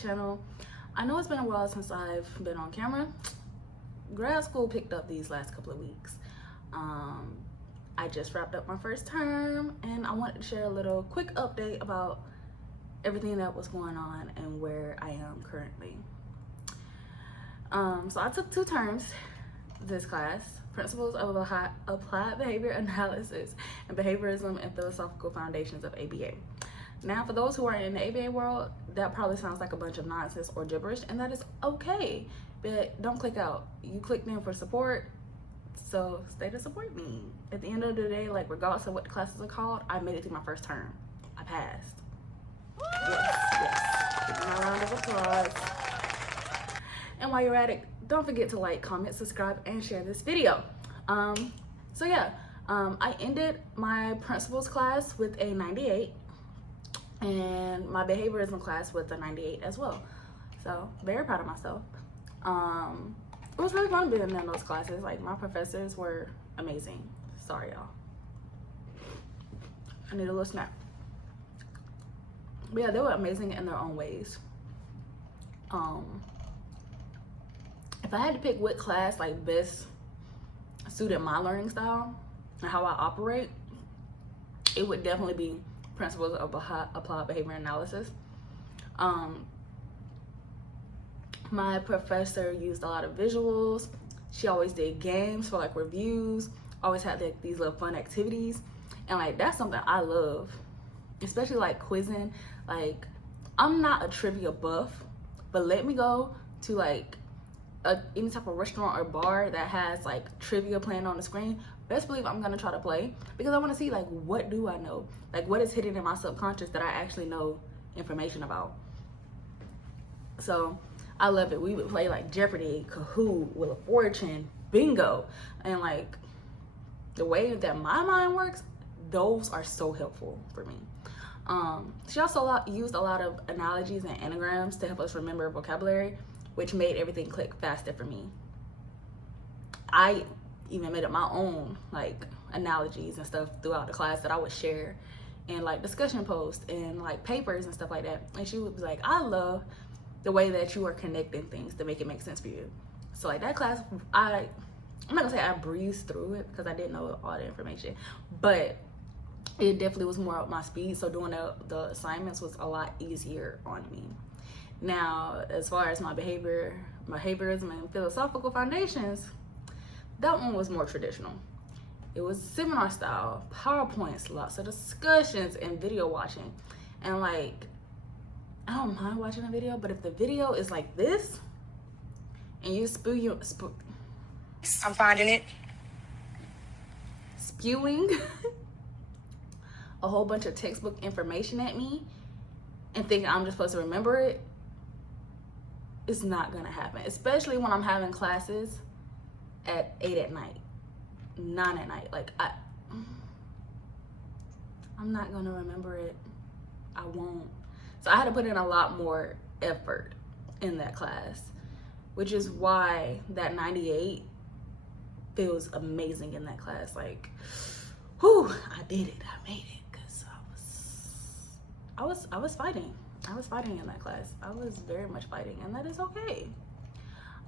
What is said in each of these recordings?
channel. I know it's been a while since I've been on camera. Grad school picked up these last couple of weeks. I just wrapped up my first term and I wanted to share a little quick update about everything that was going on and where I am currently. So I took 2 terms this class, Principles of Applied Behavior Analysis and Behaviorism and Philosophical Foundations of ABA. Now, for those who are in the ABA world, that probably sounds like a bunch of nonsense or gibberish, and that is okay, but don't click out. You clicked in for support, so stay to support me. At the end of the day, like regardless of what the classes are called, I made it through my first term. I passed. Yes. Give me a round of applause. And while you're at it, don't forget to like, comment, subscribe, and share this video. I ended my principles class with a 98 and my behaviorism class with a 98 as well. So very proud of myself. It was really fun being in those classes. Like, my professors were amazing. Sorry, y'all. I need a little snack. But yeah, they were amazing in their own ways. If I had to pick what class like best suited my learning style and how I operate, it would definitely be Principles of Applied Behavior Analysis. My professor used a lot of visuals. She always did games for like reviews, always had like these little fun activities, and like that's something I love, especially like quizzing. Like, I'm not a trivia buff, but let me go to like any type of restaurant or bar that has like trivia playing on the screen, best believe I'm gonna try to play, because I want to see like what do I know, like what is hidden in my subconscious that I actually know information about. So I love it. We would play like Jeopardy, Kahoot, Wheel of Fortune, Bingo, and like the way that my mind works, those are so helpful for me. She also used a lot of analogies and anagrams to help us remember vocabulary, which made everything click faster for me. I even made up my own like analogies and stuff throughout the class that I would share in like discussion posts and like papers and stuff like that. And she would be like, I love the way that you are connecting things to make it make sense for you. So like that class, I'm not gonna say I breezed through it because I didn't know all the information, but it definitely was more up my speed. So doing the assignments was a lot easier on me. Now, as far as my behaviorism and philosophical foundations, that one was more traditional. It was seminar style, PowerPoints, lots of discussions and video watching. And like, I don't mind watching a video, but if the video is like this and you I'm finding it. spewing a whole bunch of textbook information at me and thinking I'm just supposed to remember it, it's not gonna happen. Especially when I'm having classes at 8 at night, 9 at night. Like, I'm not gonna remember it. I won't. So I had to put in a lot more effort in that class, which is why that 98 feels amazing in that class. Like, whew, I did it. I made it, because I was fighting. I was fighting in that class. I was very much fighting, and that is okay.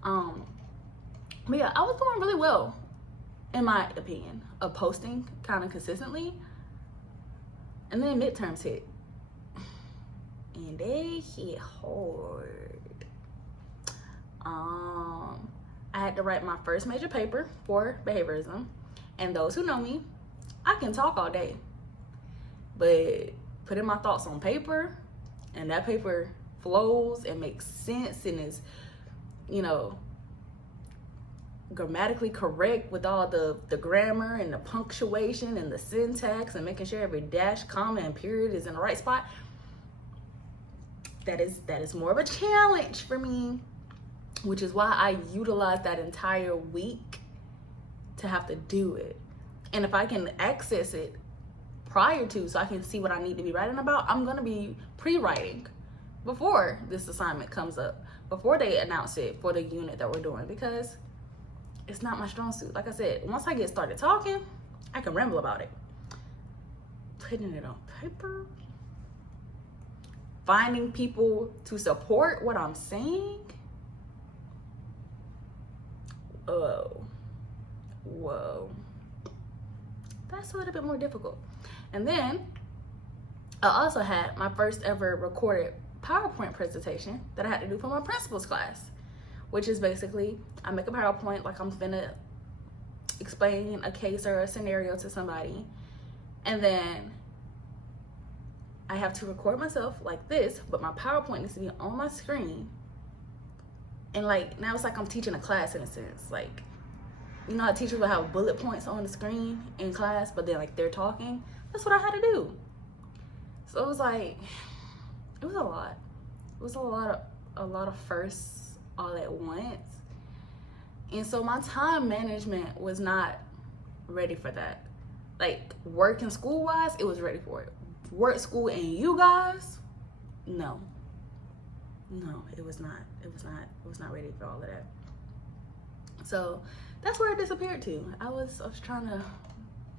But yeah, I was doing really well, in my opinion, of posting kind of consistently. And then midterms hit. And they hit hard. I had to write my first major paper for behaviorism. And those who know me, I can talk all day. But putting my thoughts on paper, and that paper flows and makes sense and is, you know, grammatically correct with all the grammar and the punctuation and the syntax and making sure every dash, comma, and period is in the right spot. That is more of a challenge for me, which is why I utilized that entire week to have to do it. And if I can access it prior to, so I can see what I need to be writing about, I'm gonna be pre-writing before this assignment comes up, before they announce it for the unit that we're doing, because it's not my strong suit. Like I said, once I get started talking, I can ramble about it. Putting it on paper, finding people to support what I'm saying, whoa, that's a little bit more difficult. And then I also had my first ever recorded PowerPoint presentation that I had to do for my principal's class, which is basically I make a PowerPoint like I'm finna explain a case or a scenario to somebody, and then I have to record myself like this, but my PowerPoint needs to be on my screen. And like now it's like I'm teaching a class in a sense. Like, you know how teachers will have bullet points on the screen in class, but then like they're talking? That's what I had to do. So it was like, it was a lot. It was a lot of firsts all at once. And so my time management was not ready for that. Like work and school wise, it was ready for it. Work, school, and you guys, no, it was not ready for all of that. So that's where it disappeared to. I was trying to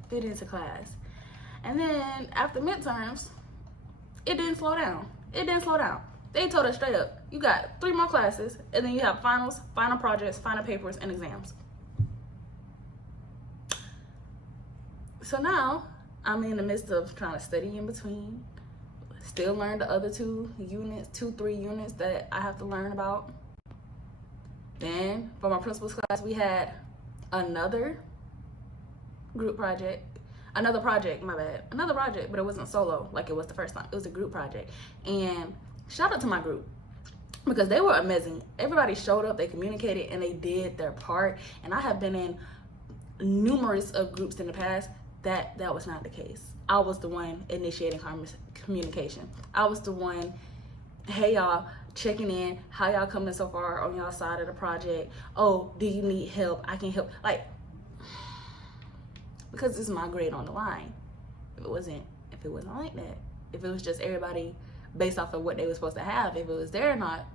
fit into class. And then after midterms, it didn't slow down. They told us straight up, you got 3 more classes, and then you have finals, final projects, final papers, and exams. So now I'm in the midst of trying to study in between, still learn the other 3 units that I have to learn about. Then for my principal's class, we had another project, but it wasn't solo like it was the first time. It was a group project. And shout out to my group, because they were amazing. Everybody showed up, they communicated, and they did their part. And I have been in numerous of groups in the past that was not the case. I was the one initiating communication. I was the one, hey y'all, checking in, how y'all coming so far on y'all side of the project? Oh, do you need help? I can help. Like, because this is my grade on the line. If it wasn't like that, if it was just everybody based off of what they were supposed to have, if it was there or not,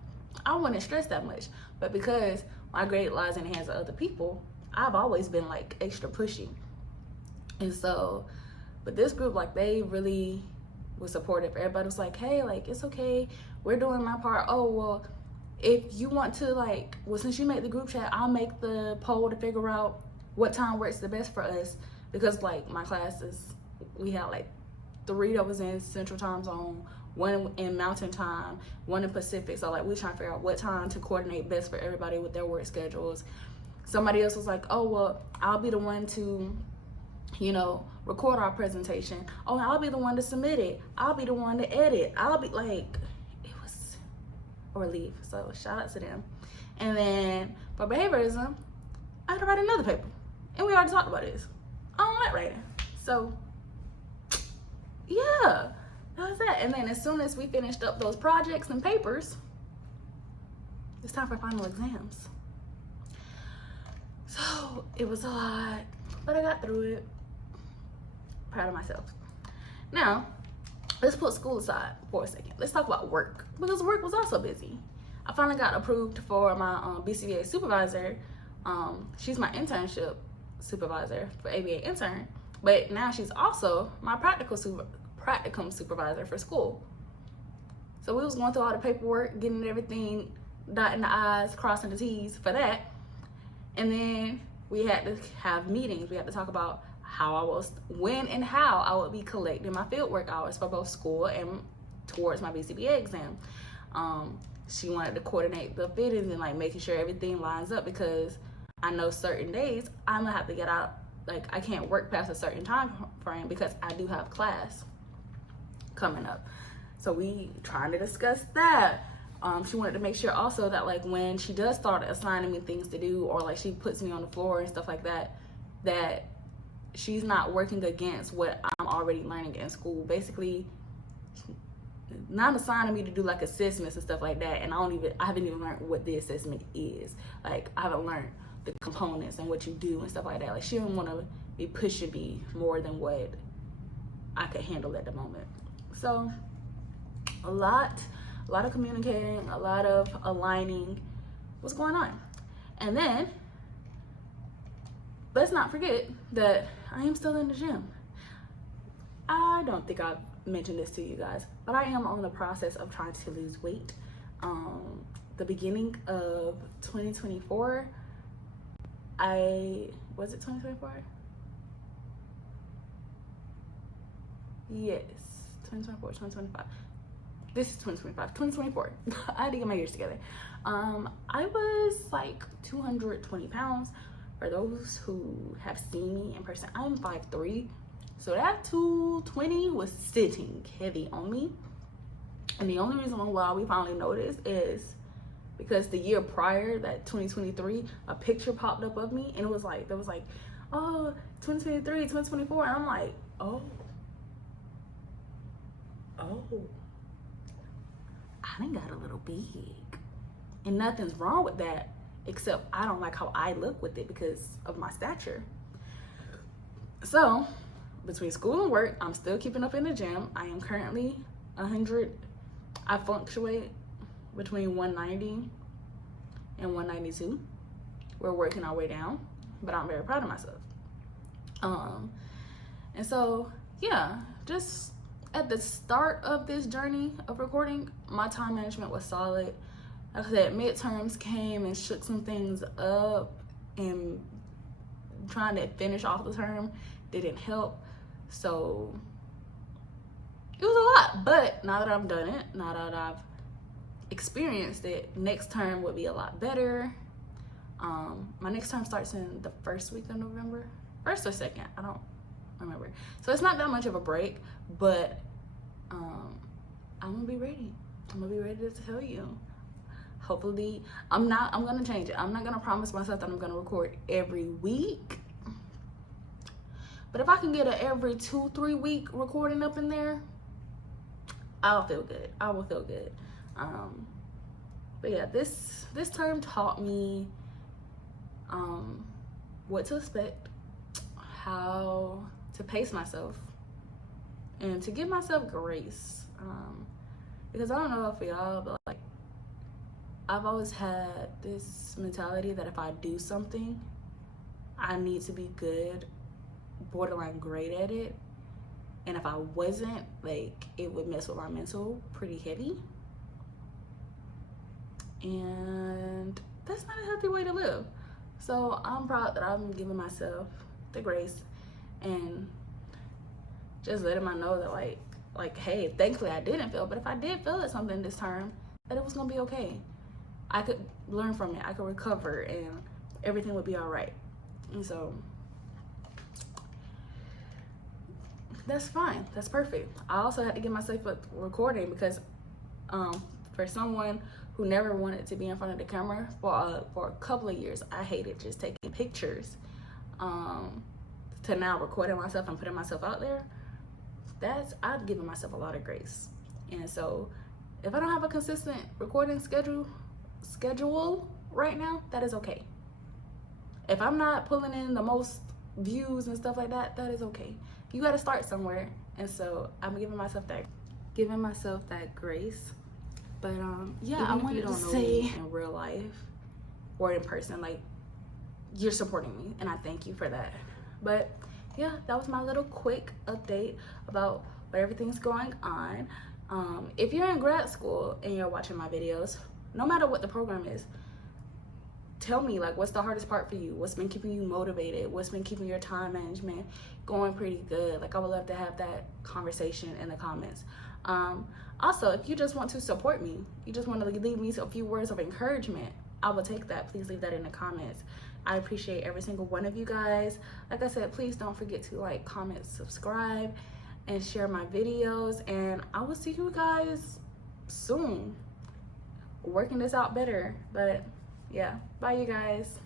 I wouldn't stress that much. But because my grade lies in the hands of other people, I've always been like extra pushy. And so, but this group, like, they really was supportive. Everybody was like, hey, like, it's okay, we're doing my part. Oh, well, if you want to, like, well, since you made the group chat, I'll make the poll to figure out what time works the best for us. Because like my classes, we had like 3 that was in Central Time Zone, 1 in Mountain Time, 1 in Pacific. So like we trying to figure out what time to coordinate best for everybody with their work schedules. Somebody else was like, oh, well, I'll be the one to, you know, record our presentation. Oh, I'll be the one to submit it. I'll be the one to edit. I'll be like, it was a relief. So shout out to them. And then for behaviorism, I had to write another paper. And we already talked about this. I don't like writing. So yeah, that was that. And then as soon as we finished up those projects and papers, it's time for final exams. So it was a lot, but I got through it. Proud of myself. Now, let's put school aside for a second. Let's talk about work, because work was also busy. I finally got approved for my BCBA supervisor. She's my internship supervisor for ABA intern, but now she's also my practicum supervisor for school. So we was going through all the paperwork, getting everything, dotting the I's, crossing the T's for that. And then we had to have meetings. We had to talk about when and how I would be collecting my fieldwork hours for both school and towards my BCBA exam. She wanted to coordinate the fittings and like making sure everything lines up, because I know certain days I'm gonna have to get out. Like, I can't work past a certain time frame because I do have class coming up. So we trying to discuss that. She wanted to make sure also that like when she does start assigning me things to do, or like she puts me on the floor and stuff like that, that she's not working against what I'm already learning in school. Basically, not assigning me to do like assessments and stuff like that, and I haven't even learned what the assessment is. Like, I haven't learned the components and what you do and stuff like that. Like, she didn't want to be pushing me more than what I could handle at the moment. So a lot of communicating, a lot of aligning what's going on. And then let's not forget that I am still in the gym. I don't think I've mention this to you guys, but I am on the process of trying to lose weight. The beginning of 2024, was it 2024? Yes, 2024, 2025. This is 2025, 2024. I had to get my years together. I was like 220 pounds. For those who have seen me in person, I'm 5'3". So that 220 was sitting heavy on me. And the only reason why we finally noticed is because the year prior, that 2023, a picture popped up of me and it was like, there was like, oh, 2023, 2024. And I'm like, oh, I done got a little big. And nothing's wrong with that, except I don't like how I look with it because of my stature. So between school and work, I'm still keeping up in the gym. I am currently 100. I fluctuate between 190 and 192. We're working our way down, but I'm very proud of myself. And so yeah, just at the start of this journey of recording, my time management was solid. Like I said, midterms came and shook some things up, and trying to finish off the term didn't help. So it was a lot, but now that I've done it, now that I've experienced it, next term would be a lot better. My next term starts in the first week of November, 1st or 2nd, I don't remember. So it's not that much of a break, but I'm gonna be ready. I'm gonna be ready to tell you. Hopefully, I'm gonna change it. I'm not gonna promise myself that I'm gonna record every week. But if I can get a every 2-3 week recording up in there, I'll feel good. I will feel good. But yeah, this term taught me what to expect, how to pace myself, and to give myself grace. Because I don't know if y'all, but like, I've always had this mentality that if I do something, I need to be good, borderline great at it. And if I wasn't, like, it would mess with my mental pretty heavy. And that's not a healthy way to live. So I'm proud that I'm giving myself the grace and just letting myself know that like, hey, thankfully I didn't fail, but if I did fail at something this term, that it was gonna be okay. I could learn from it, I could recover, and everything would be all right. And so that's fine, that's perfect. I also had to give myself a recording because for someone who never wanted to be in front of the camera for a couple of years, I hated just taking pictures, to now recording myself and putting myself out there, I've given myself a lot of grace. And so if I don't have a consistent recording schedule right now, that is okay. If I'm not pulling in the most views and stuff like that, that is okay. You got to start somewhere. And so I'm giving myself that grace. But yeah, I wanted to say in real life or in person, like, you're supporting me, and I thank you for that. But yeah, that was my little quick update about what everything's going on. If you're in grad school and you're watching my videos, no matter what the program is, tell me, like, what's the hardest part for you? What's been keeping you motivated? What's been keeping your time management going pretty good? Like, I would love to have that conversation in the comments. Also, if you just want to support me, you just want to leave me a few words of encouragement, I will take that. Please leave that in the comments. I appreciate every single one of you guys. Like I said, please don't forget to like, comment, subscribe, and share my videos. And I will see you guys soon, working this out better. But yeah, bye you guys.